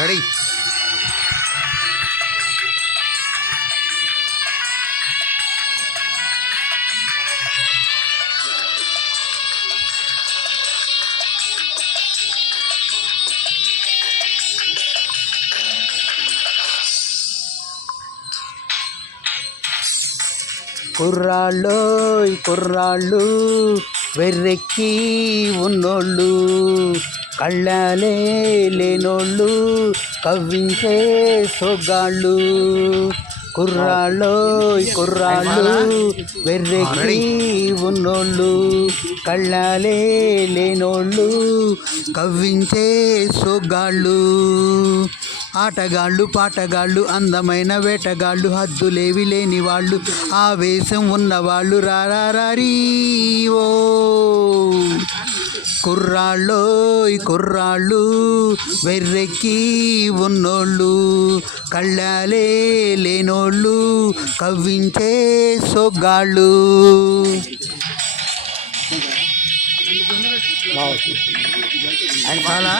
Ready. కుర్రాళ్ళోయ్ కుర్రాళ్ళు వెర్రెక్కి ఉన్నోళ్ళు, కళ్ళాలే లేనోళ్ళు, కవ్వించే సొగ్గాళ్ళు. కుర్రాళ్ళోయ్ కుర్రాళ్ళు వెర్రెక్కి ఉన్నోళ్ళు, కళ్ళాలే లేనోళ్ళు, కవ్వించే సొగ్గాళ్ళు. ఆటగాళ్ళు పాటగాళ్ళు అందమైన వేటగాళ్ళు, హద్దులేవి లేని వాళ్ళు, ఆవేశం ఉన్నవాళ్ళు రారారీ ఓ. కుర్రాళ్ళోయ్ కుర్రాళ్ళు వెర్రెక్కి ఉన్నోళ్ళు, కళ్ళాలే లేనోళ్ళు, కవ్వించే సొగ్గాళ్ళు. చాలా